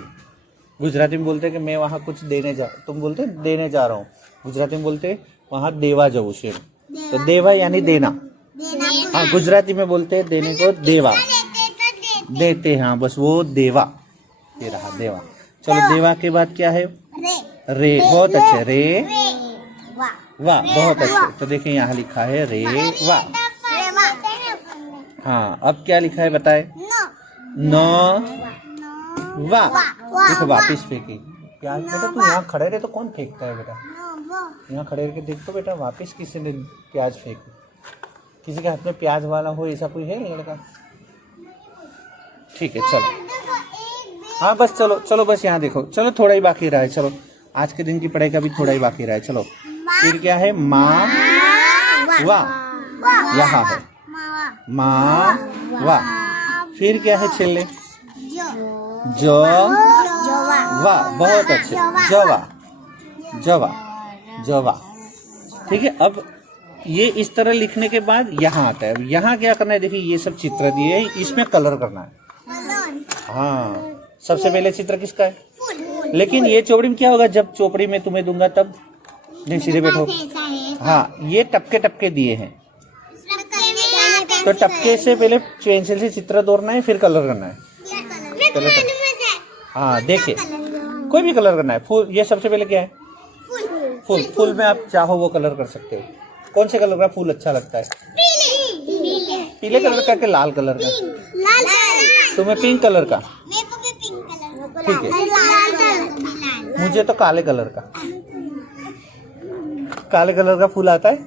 गुजराती में बोलते कि मैं वहां कुछ देने जा, तुम बोलते देने जा रहा हूँ, गुजराती में बोलते वहां देवा जाऊँ छे। तो देवा यानी देना। देना, हाँ, गुजराती में बोलते हैं देने को देवा, देते हैं, हाँ, बस वो देवा, ये रहा देवा। चलो, देवा के बाद क्या है, रे, रे, बहुत अच्छे, रे, वा, वाह, बहुत अच्छे। तो देखिए यहाँ लिखा है रे, वाह। रेवा, हाँ, अब क्या लिखा है बताए, नो, न, वाह। वाह, देखो वाह, वापिस फेंकी। क्या बेटा, तू यहाँ खड़े रहे तो कौन फेंकता है बेटा, नो, वो, यहाँ खड़े रह के देख तो बेटा, वापिस किसी ने प्याज फेंकी। किसी के हाथ में प्याज वाला हो ऐसा कोई है लड़का। ठीक है, चलो, हाँ बस, चलो चलो, बस यहाँ देखो, चलो थोड़ा ही बाकी रहा है, चलो आज के दिन की पढ़ाई का भी थोड़ा ही बाकी रहा है। चलो, फिर क्या है, माँ, वाह, यहाँ है माँ, वाह। फिर क्या है छेले, जो, वाह, बहुत अच्छे, जवा, जवा, जवा। ठीक है, अब ये इस तरह लिखने के बाद यहाँ आता है। अब यहाँ क्या करना है, देखिए ये सब चित्र दिए हैं, इसमें कलर करना है। हाँ, सबसे पहले चित्र किसका है, लेकिन ये चोपड़ी में क्या होगा, जब चोपड़ी में तुम्हें दूंगा तब, नहीं सीधे बैठो। हाँ, ये टपके टपके दिए हैं, तो टपके से पहले पेंसिल से चित्र दौड़ना है, फिर कलर करना है। हाँ, देखिए कोई भी कलर करना है। फूल, ये सबसे पहले क्या है, फूल। फूल में आप चाहो वो कलर कर सकते हो। कौन से कलर का फूल अच्छा लगता है, पीले कलर का कि लाल कलर का, तुम्हें पिंक कलर का, ठीक है, मुझे तो काले कलर का। काले कलर का फूल आता है,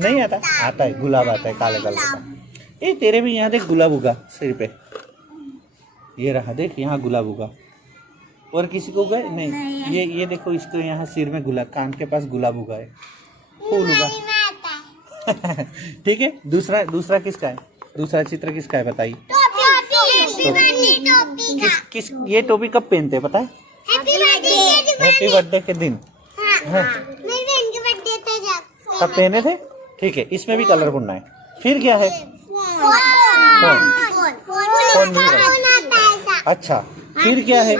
नहीं आता, आता है, गुलाब आता है काले कलर का। ए, तेरे भी यहाँ देख गुलाब उगा सिर पे, ये रहा देख, यहाँ गुलाब उगा। और किसी को उगा नहीं, ये देखो, इसको यहाँ सिर में गुलाब, कान के पास गुलाब उगा है, फूल उगा। ठीक है, दूसरा किसका है, दूसरा चित्र किसका है बताइए। किस ये टोपी कब पहनते हैं पता है, हैप्पी बर्थडे के दिन। कब पहने थे, ठीक है, इसमें भी कलर भरना है। फिर क्या है, फोन भी है। अच्छा, फिर क्या है,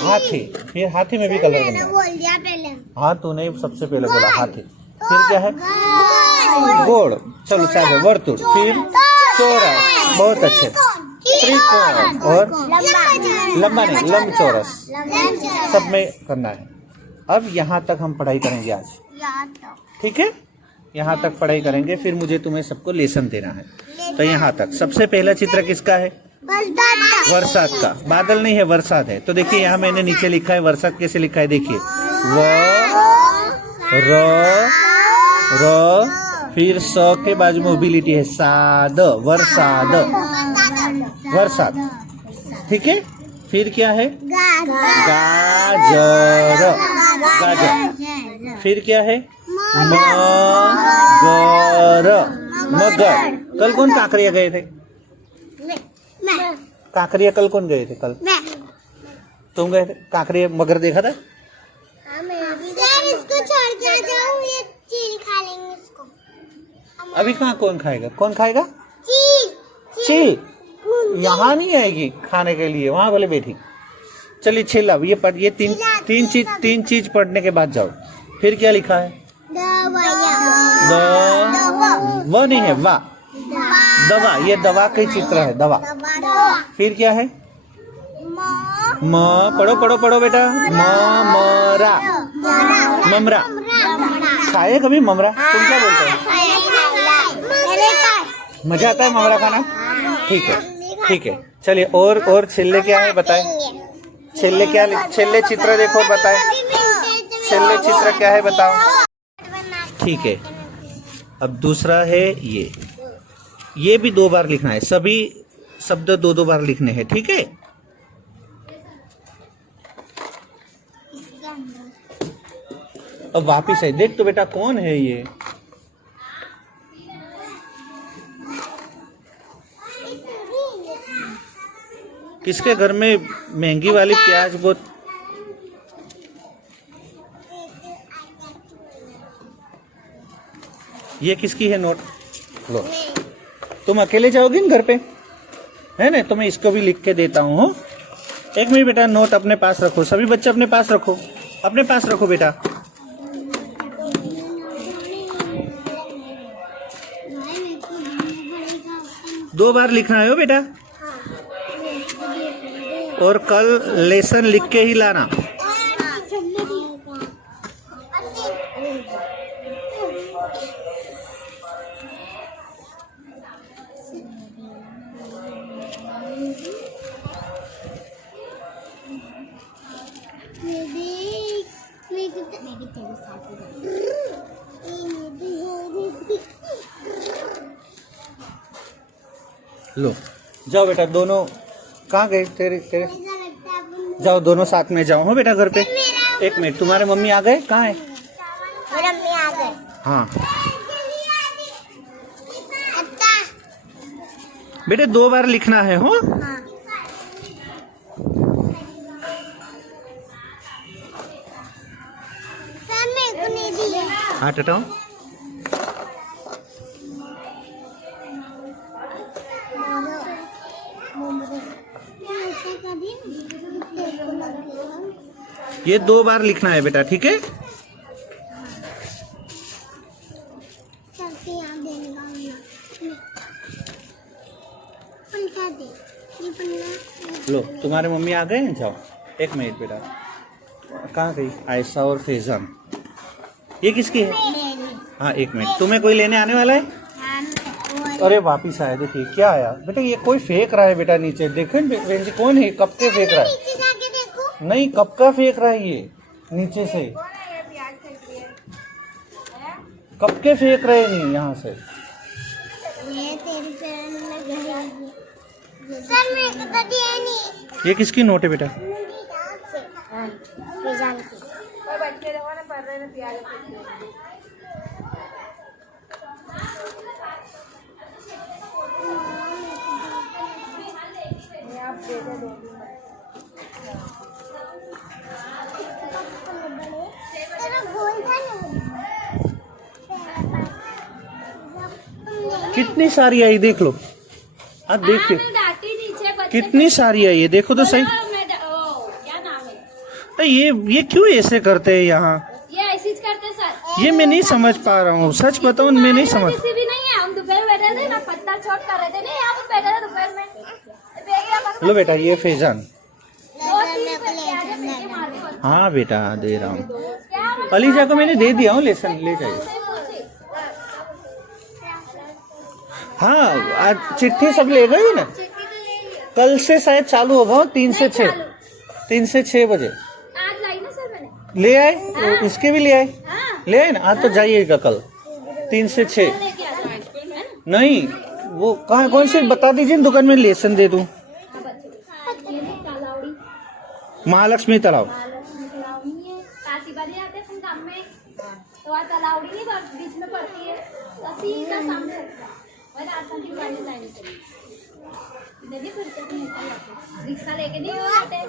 हाथी। फिर हाथी में भी कलर करना है। हाँ, तूने सबसे पहले बोला हाथी। फिर क्या है, गोल, चलो चाहे वर्तुल। फिर चौरस, बहुत अच्छे, त्रिकोण, और लंबा नहीं, लंब चौरस, सब में करना है। अब यहाँ तक हम पढ़ाई करेंगे आज, ठीक है, यहाँ तक पढ़ाई करेंगे, फिर मुझे तुम्हें सबको लेसन देना है। तो यहाँ तक सबसे पहला चित्र किसका है, बरसात का। बादल नहीं है, बरसात है। तो देखिए यहाँ मैंने नीचे लिखा है बरसात, कैसे लिखा है देखिए, र, फिर स के बाजू में मोबिलिटी है, साद, वर्षाद, वर्षात, ठीक है। फिर क्या है, गाजर, गाजर। फिर क्या है, मगर, मगर। कल कौन काकरिया गए थे, काकरिया कल कौन गए थे, कल तुम गए थे काकरिया, मगर देखा था। इसको छोड़ के आ जाओ, ये चील खा लेंगे इसको। अभी कहाँ कौन खाएगा, कौन खाएगा, चील, चील यहाँ नहीं आएगी खाने के लिए, वहां वाले बैठी। चलिए छिल, अब ये तीन चीज पढ़ने के बाद जाओ। फिर क्या लिखा है, वो नहीं है, वाह, दवा, ये दवा का चित्र है, दवा। फिर क्या है, पढ़ो पढ़ो पढ़ो बेटा, ममरा, ममरा। खाए कभी ममरा, तुम क्या बोलते हो, मजा आता है ममरा खाना, ठीक है, ठीक है। चलिए, और छिल्ले क्या है बताएं, छिल्ले क्या, छिल्ले चित्र देखो बताएं, छिल्ले चित्र क्या है बताओ, ठीक है। अब दूसरा है ये भी 2 बार लिखना है, सभी शब्द 2 बार लिखने हैं, ठीक है। अब वापिस है, देख तो बेटा कौन है ये, किसके घर में महंगी वाली प्याज बहुत। ये किसकी है नोट? लो, तुम अकेले जाओगी ना घर पे, है ना? तो मैं इसको भी लिख के देता हूँ। एक मिनट बेटा, नोट अपने पास रखो, सभी बच्चे अपने पास रखो, अपने पास रखो बेटा। दो बार लिखना है हो बेटा, और कल लेसन लिख के ही लाना। लो जाओ बेटा, दोनों कहाँ गए तेरे तेरे? जाओ दोनों साथ में जाओ हो बेटा घर पे। एक मिनट, तुम्हारे मम्मी आ गए? कहाँ है? मम्मी आ गए। हाँ बेटे, दो बार लिखना है हो। सर मेरे को नहीं दिया। हाँ हटाओ। ये दो बार लिखना है बेटा, ठीक है? लो तुम्हारे मम्मी आ गए हैं, जाओ। एक मिनट बेटा, कहाँ गई आयशा और फैजान? ये किसकी है? हाँ एक मिनट, तुम्हें कोई लेने आने वाला है? अरे वापिस आया, देखिए क्या आया बेटा, ये कोई फेंक रहा है बेटा नीचे। देखें बहन जी, कौन है? कब के फेंक रहा है? नहीं, कब का फेंक रहा है ये नीचे से? कब के फेंक रहे नहीं यहाँ से? सर मेरे को तो दिया नहीं। ये किसकी नोट है बेटा? कितनी सारी आई देख लो, आप देखिए कितनी सारी आई है, देखो तो सही। क्या नाम है? तो ये क्यों ऐसे करते हैं यहाँ? ये ऐसे करते सर। ये मैं नहीं समझ पा रहा हूँ, सच बताऊँ मैं नहीं समझ। किसी भी नहीं है, हम दोपहर बैठे थे ना, पत्ता चोट कर रहे थे, नहीं यहाँ पर बैठे थे दोपहर में। लो बेटा, ये फैजान। दो तीन प्याजे मिलके मार के। हाँ बेटा दे रहा हूँ, अलीजा को मैंने दे दिया हूँ, लेसन ले जाइए। हाँ आज चिट्ठी सब ले गई ना, कल से शायद चालू होगा 3 से 6 बजे। आज लाई ना सर मैंने। ले आए, इसके भी ले आए, ले आए ना। आज तो जाइएगा कल 3 से 6। लेके आ जाओ आइसक्रीम, है ना? नहीं वो कहाँ, कौन सी बता दीजिए, दुकान में लेसन दे दूँ। तालावड़ी, महालक्ष्मी तालाब। तालावड़ी है, काशीबाड़ी आते हैं काम में, तो वहाँ तालावड़ी नहीं बीच में पड़ती है, तो सीधा सामने रहता है। और आसान की वाली लाइन चली इधर भी फिरते थे, रिक्शा लेके नहीं आते,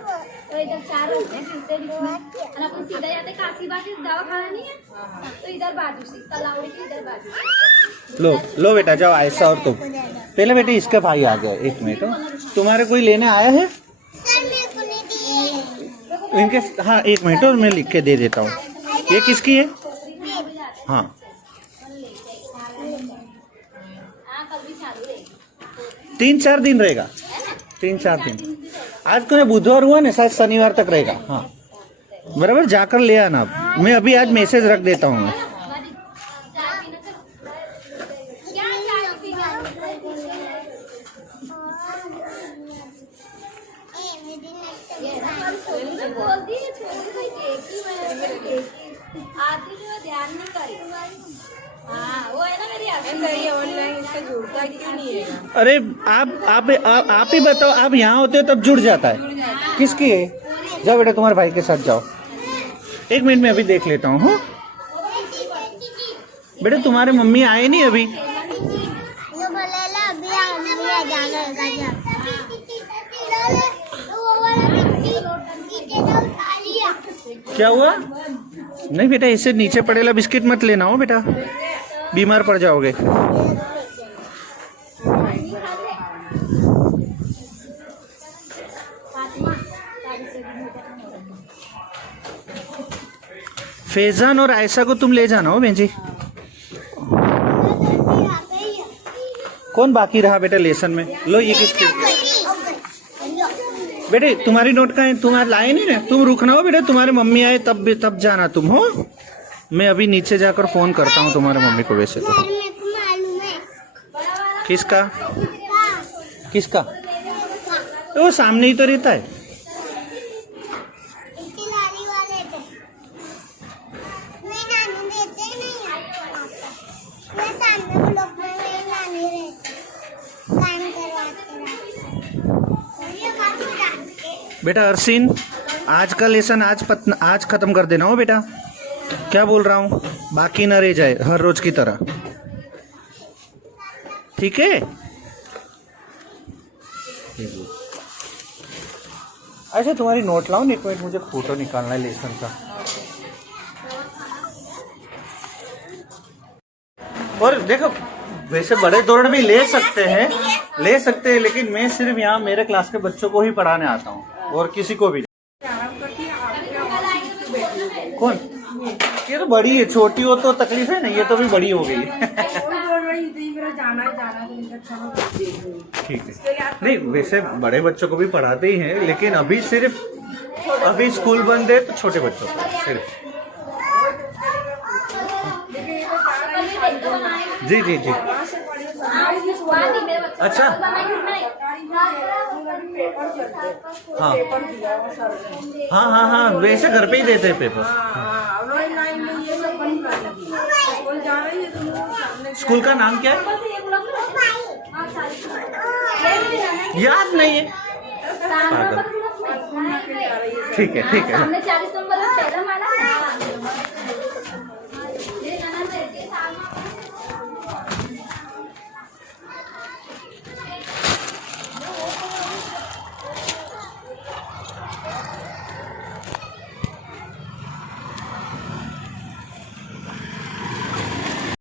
तो इधर 4 होते हैं फिरते रिक्शा, और अपन सीधा जाते काशीबाड़ी, दवाखाना नहीं है तो इधर बाजू से तालावड़ी की इधर बाजू। लो लो बेटा जाओ, ऐसा। और तुम पहले बेटे, इसका भाई आ गया। एक मिनट हो, तुम्हारे कोई लेने आया है? सर मेरे को नहीं दिए। इनके, हाँ एक मिनट और मैं लिख के दे देता हूँ। ये किसकी है? हाँ हाँ कल भी चालू रहेगी, 3-4 दिन रहेगा, 3-4 दिन। आज को बुधवार हुआ ना, शायद शनिवार तक रहेगा। हाँ बराबर, जाकर ले आना। मैं अभी आज मैसेज रख देता हूँ। बोलती है छोड़ गई, आती जो ध्यान नहीं करी। हाँ वो है ना मेरी ऑनलाइन इससे जुड़ता क्यों नहीं है? अरे आप ही बताओ, आप यहाँ होते हो तब जुड़ जाता है। किसकी है? जाओ बेटा तुम्हारे भाई के साथ जाओ। 1 मिनट में अभी देख लेता हूँ। हाँ बेटा, तुम्हारे मम्मी आए नहीं अभी? जो बोले ला अभी आ जाना होगा। क्या हुआ? नहीं बेटा, इससे नीचे पड़ेला बिस्किट मत लेना हो बेटा, बीमार पड़ जाओगे। फैजान और आयशा को तुम ले जाना हो बेंजी। कौन बाकी रहा बेटा लेसन में? लो ये किसकी बेटे? तुम्हारी नोट का है, तुम्हारे लाए नहीं ना, तुम रुकना हो बेटा, तुम्हारे मम्मी आए तब जाना तुम हो। मैं अभी नीचे जाकर फोन करता हूँ तुम्हारे मम्मी को। वैसे तो मेरे को मालूम है। किसका किसका? तो वो सामने ही तो रहता है। इसकी लारी वाले थे। मैं नानी देते नहीं है। मैं सामने ब्लॉक में मेरी नानी रहती, काम करवाते रहते। बेटा अरसीन, आज का लेसन आज खत्म कर देना हो बेटा। क्या बोल रहा हूँ, बाकी ना रह जाए हर रोज की तरह, ठीक है? अच्छा तुम्हारी नोट लाओ, एक मिनट मुझे फोटो निकालना है लेसन का। और देखो, वैसे बड़े धोरण में ले सकते हैं, लेकिन मैं सिर्फ यहाँ मेरे क्लास के बच्चों को ही पढ़ाने आता हूँ और किसी को भी। कौन? ये तो बड़ी है, छोटी हो तो तकलीफ है ना, ये तो भी बड़ी हो गई है। ठीक है, नहीं वैसे बड़े बच्चों को भी पढ़ाते ही हैं, लेकिन अभी स्कूल बंद है तो छोटे बच्चों को सिर्फ। जी जी जी। अच्छा हाँ, वैसे घर पे ही देते हैं पेपर। स्कूल का नाम क्या है? याद नहीं है। ठीक है।